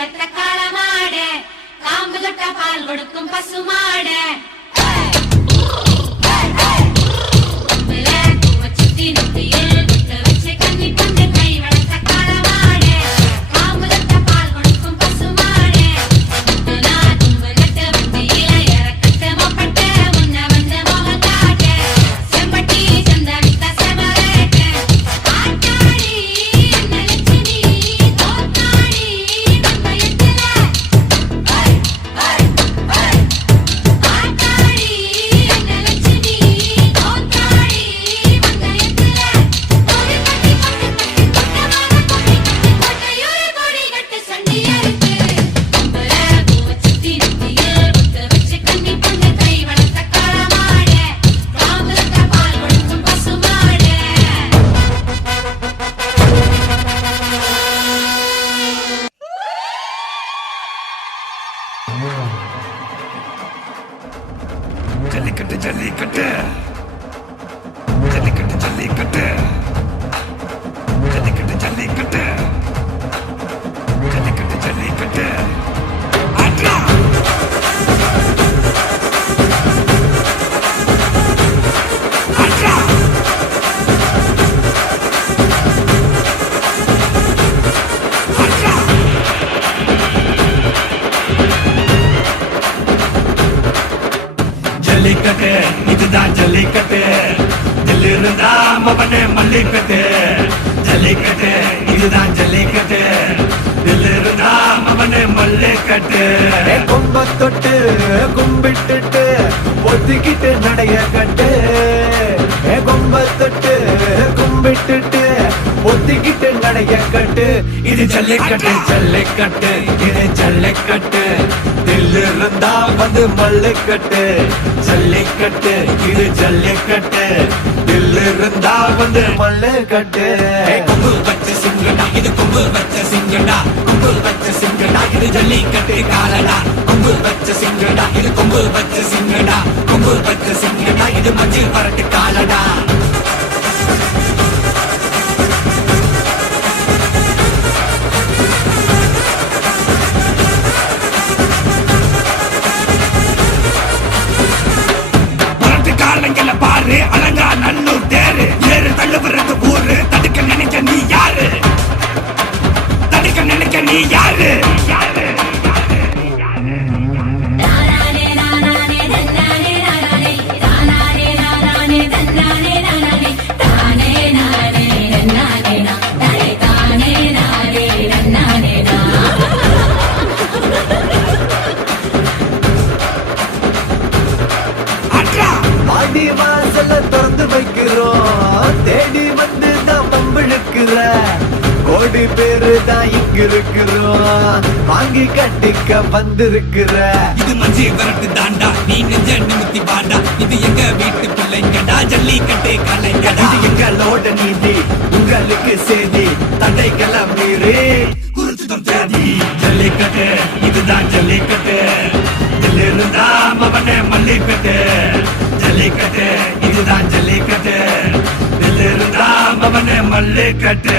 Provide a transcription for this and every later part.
കാളമാട് കാമ്പ് തൊട്ട പാൽ കൊടുക്കും പശുമാട്. Anthony Kadir. ஜல்லிக்கட்டு இதுதான் ஜல்லிக்கட்டு. தில்லு இருந்தா மவனே மல்லிக்கட்டு. ஜல்லிக்கட்டு இதுதான் ஜல்லிக்கட்டு. தில்லு இருந்தா மவனே மல்லிக்கட்டு. கும்ப தொட்டு கும்பிட்டுட்டு ஒத்திக்கிட்டு நடைய கட்டு. கும்ப தொட்டு கும்பிட்டுட்டு ஒத்திக்கிட்டு நடைய கட்டு. இது ஜல்லிக்கட்டு ஜல்லிக்கட்டு இது ஜல்லிக்கட்டு. இருந்தா வந்து மல்லுக்கட்டு ஜல்லிக்கட்டு இது ஜல்லிக்கட்டு. தில்லு இருந்தா வந்து மல்லுக்கட்டு. கொம்பு வச்ச சிங்கடா இது கொம்பு வச்ச சிங்கடா. கொம்பு வச்ச சிங்கடா இது ஜல்லிக்கட்டு காலடா கொம்பு வச்ச சிங்கடா இது கொம்பு வச்ச சிங்கடா. கொம்பு வச்ச சிங்கடா இது மஞ்சள் பரட்டு காலடா. ஆடி வாசல்ல திறந்து வைக்கிறோம் தேடி வந்து தான் பம்பிழுக்கிற கோடி பேரு தான் இங்க இருக்கிறோம். வாங்கி கட்டிக்க வந்திருக்கிற. இது மஞ்சி வரட்டு தாண்டா. நீ நெஞ்ச நிமித்தி பாண்டா இது எங்க வீட்டு பிள்ளைங்கடா. ஜல்லிக்கட்டு கலைஞடா இது எங்களோட நீதி உங்களுக்கு செய்தி தடைகளை மீறி. குறிச்சுதம் தேதி ஜல்லிக்கட்டு. இதுதான் ஜல்லிக்கட்டு. இருந்தா மவனே மல்லிக்கட்டு. ஜல்லிக்கட்டு இதுதான் ஜல்லிக்கட்டு. இருந்தா மவனே மல்லிக்கட்டு.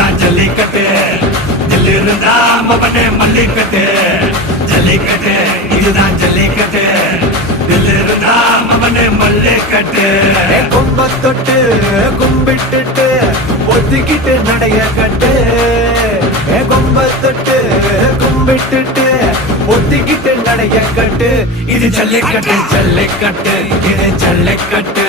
இருந்தா ஜல்லிக்கட்டு. ஜில்லு இருந்தா அம்மப்பட்டு மல்லிக்கட்டு. ஜல்லிக்கட்டு இதுதான் ஜல்லிக்கட்டு. ஜில்லு இருந்தா அம்மப்பட்டு மல்லிக்கட்டு கும்ப தொட்டு கும்பிட்டுட்டு ஒத்திக்கிட்டு நடைய கட்டு. கும்ப தொட்டு கும்பிட்டுட்டு ஒத்திக்கிட்டு நடைய கட்டு. இது ஜல்லிக்கட்டு ஜல்லிக்கட்டு இது ஜல்லிக்கட்டு.